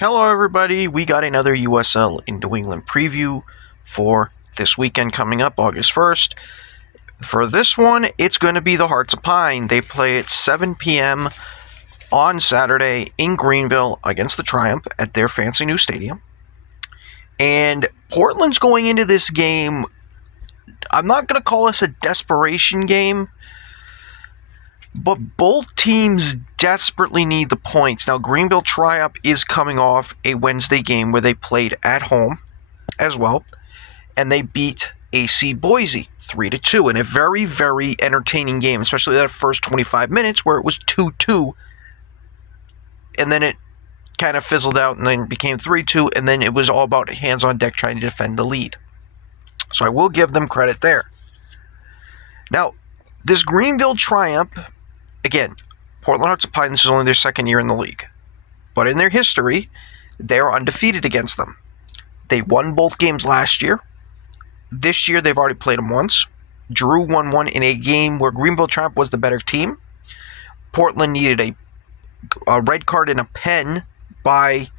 Hello, everybody. We got another USL in New England preview for this weekend coming up, August 1st. For this one, it's going to be the Hearts of Pine. They play at 7 p.m. on Saturday in Greenville against the Triumph at their fancy new stadium. And Portland's going into this game. I'm not going to call this a desperation game, but both teams desperately need the points. Now, Greenville Triumph is coming off a Wednesday game where they played at home as well, and they beat AC Boise 3-2 in a very, very entertaining game, especially that first 25 minutes where it was 2-2, and then it kind of fizzled out and then became 3-2, and then it was all about hands on deck trying to defend the lead. So I will give them credit there. Now, this Greenville Triumph, again, Portland Hearts of Pine, this is only their second year in the league. But in their history, they are undefeated against them. They won both games last year. This year, they've already played them once. Drew 1-1 in a game where Greenville Triumph was the better team. Portland needed a red card and a pen by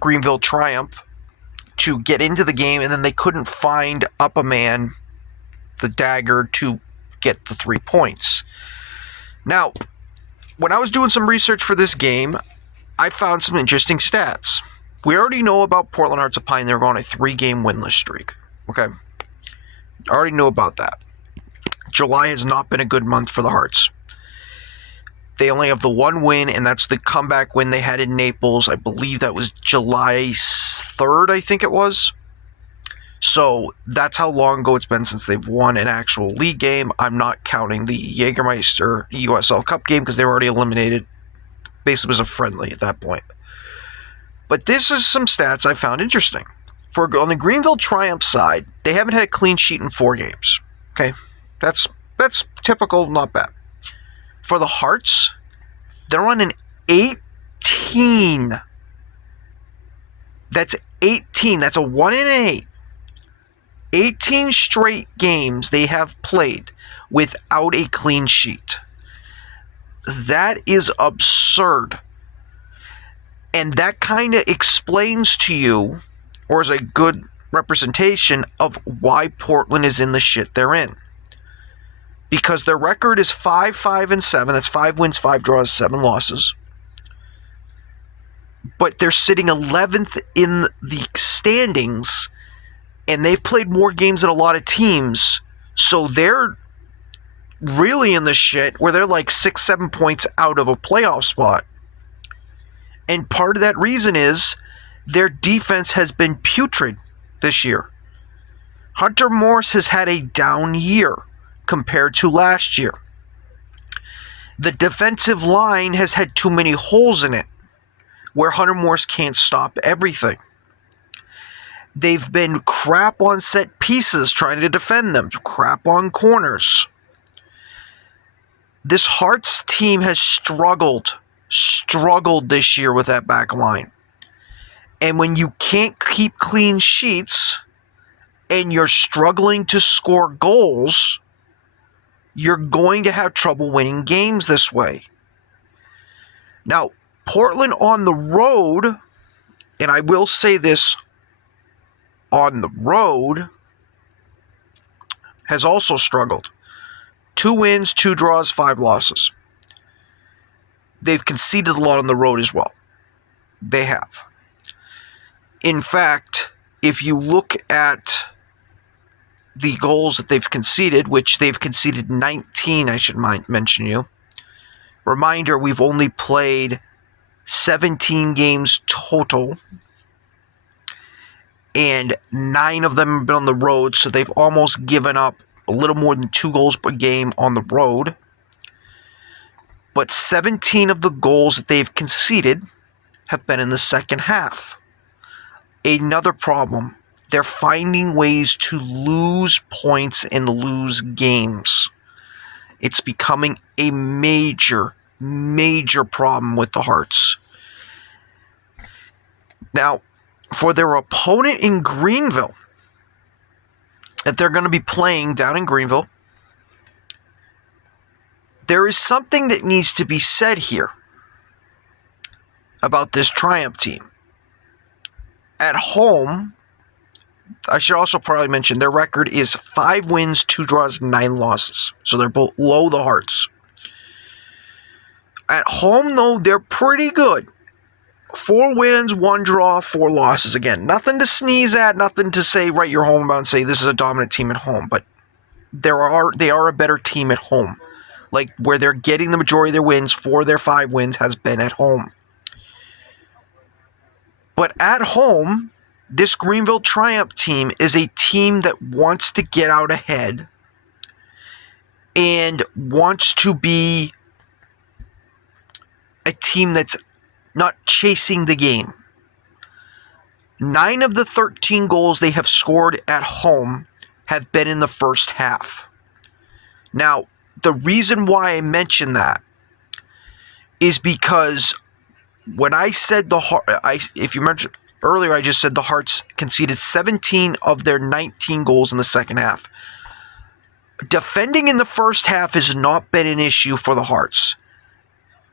Greenville Triumph to get into the game, and then they couldn't find up a man, the dagger, to get the 3 points. Now, when I was doing some research for this game, I found some interesting stats. We already know about Portland Hearts of Pine. They're on a 3-game winless streak. Okay? I already know about that. July has not been a good month for the Hearts. They only have the one win, and that's the comeback win they had in Naples. I believe that was July 3rd, I think it was. So that's how long ago it's been since they've won an actual league game. I'm not counting the Jägermeister USL Cup game because they were already eliminated. Basically, it was a friendly at that point. But this is some stats I found interesting. On the Greenville Triumph side, they haven't had a clean sheet in 4 games. Okay, that's typical, not bad. For the Hearts, they're on an 18. That's 18. That's a 1-8. 18 straight games they have played without a clean sheet. That is absurd. And that kind of explains to you, or is a good representation of why Portland is in the shit they're in. Because their record is 5-5-7. That's 5 wins, 5 draws, 7 losses. But they're sitting 11th in the standings, and they've played more games than a lot of teams. So they're really in the shit where they're like 6-7 points out of a playoff spot. And part of that reason is their defense has been putrid this year. Hunter Morse has had a down year compared to last year. The defensive line has had too many holes in it where Hunter Morse can't stop everything. They've been crap on set pieces trying to defend them, crap on corners. This Hearts team has struggled this year with that back line. And when you can't keep clean sheets and you're struggling to score goals, you're going to have trouble winning games this way. Now, Portland on the road, and I will say this, on the road, has also struggled. 2 wins, 2 draws, 5 losses. They've conceded a lot on the road as well. They have. In fact, if you look at the goals that they've conceded, which they've conceded 19, I should mention you. Reminder, we've only played 17 games total, and 9 of them have been on the road, so they've almost given up a little more than 2 goals per game on the road. But 17 of the goals that they've conceded have been in the second half. Another problem, they're finding ways to lose points and lose games. It's becoming a major problem with the Hearts. Now, for their opponent in Greenville, that they're going to be playing down in Greenville, there is something that needs to be said here. about this Triumph team. At home, I should also probably mention their record is 5 wins, 2 draws, 9 losses. So they're below the Hearts. At home, though, they're pretty good. 4 wins, 1 draw, 4 losses. Again, nothing to sneeze at, nothing to say write your home about and say this is a dominant team at home. But they are a better team at home. Like, where they're getting the majority of their wins, 4 of their 5 wins has been at home. But at home, this Greenville Triumph team is a team that wants to get out ahead and wants to be a team that's not chasing the game. 9 of the 13 goals they have scored at home have been in the first half. Now, the reason why I mention that is because when I said if you remember earlier, I just said the Hearts conceded 17 of their 19 goals in the second half. Defending in the first half has not been an issue for the Hearts.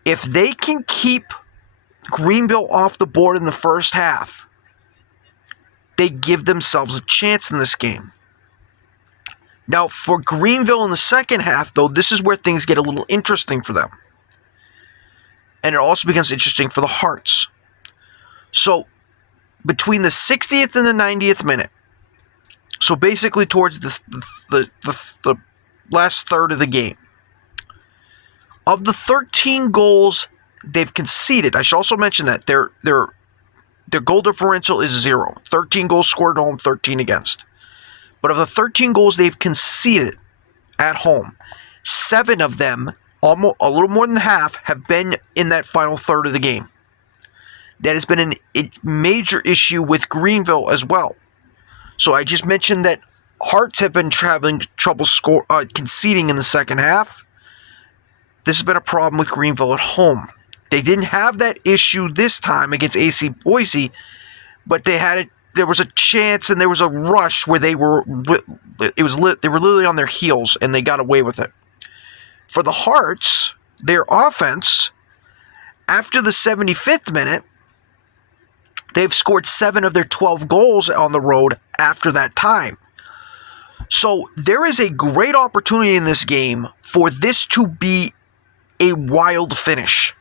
If they can keep Greenville off the board in the first half, they give themselves a chance in this game. Now, for Greenville in the second half, though, this is where things get a little interesting for them. And it also becomes interesting for the Hearts. So, between the 60th and the 90th minute, so basically towards the last third of the game, of the 13 goals they've conceded, I should also mention that their goal differential is 0. 13 goals scored at home, 13 against. But of the 13 goals they've conceded at home, 7 of them, almost a little more than half, have been in that final third of the game. That has been a major issue with Greenville as well. So I just mentioned that Hearts have been having trouble conceding in the second half. This has been a problem with Greenville at home. They didn't have that issue this time against AC Boise, but they had it. There was a chance and there was a rush where they were literally on their heels and they got away with it. For the Hearts, their offense, after the 75th minute, they've scored 7 of their 12 goals on the road after that time. So there is a great opportunity in this game for this to be a wild finish.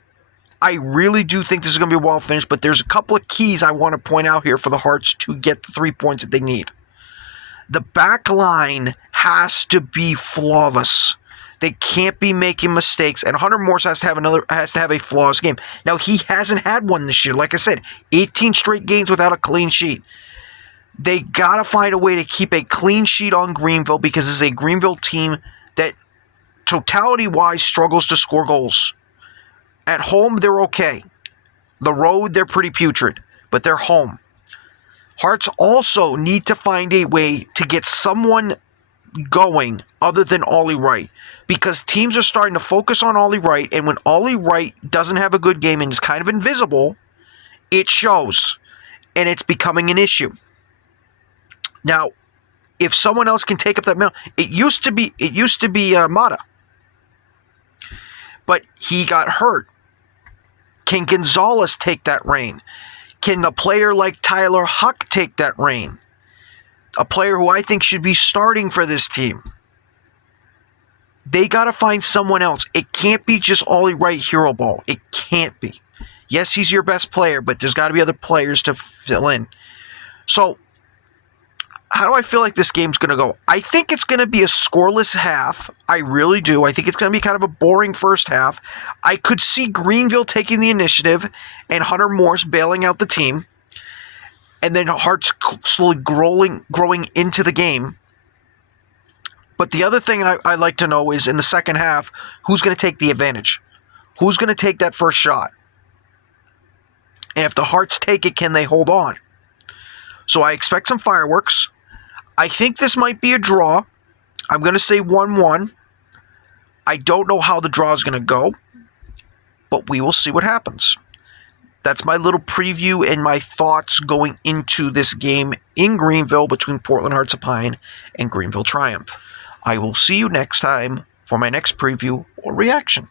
I really do think this is going to be a wild finish, but there's a couple of keys I want to point out here for the Hearts to get the 3 points that they need. The back line has to be flawless. They can't be making mistakes, and Hunter Morse has to have a flawless game. Now, he hasn't had one this year. Like I said, 18 straight games without a clean sheet. They got to find a way to keep a clean sheet on Greenville because this is a Greenville team that totality-wise struggles to score goals. At home, they're okay. The road, they're pretty putrid, but they're home. Hearts also need to find a way to get someone going other than Ollie Wright, because teams are starting to focus on Ollie Wright, and when Ollie Wright doesn't have a good game and is kind of invisible, it shows, and it's becoming an issue. Now, if someone else can take up that middle, it used to be Mata, but he got hurt. Can Gonzalez take that reign? Can a player like Tyler Huck take that reign? A player who I think should be starting for this team. They got to find someone else. It can't be just Ollie Wright hero ball. It can't be. Yes, he's your best player, but there's got to be other players to fill in. So, how do I feel like this game's going to go? I think it's going to be a scoreless half. I really do. I think it's going to be kind of a boring first half. I could see Greenville taking the initiative and Hunter Morse bailing out the team. And then Hearts slowly growing into the game. But the other thing I'd like to know is in the second half, who's going to take the advantage? Who's going to take that first shot? And if the Hearts take it, can they hold on? So I expect some fireworks. I think this might be a draw. I'm going to say 1-1. I don't know how the draw is going to go, but we will see what happens. That's my little preview and my thoughts going into this game in Greenville between Portland Hearts of Pine and Greenville Triumph. I will see you next time for my next preview or reaction.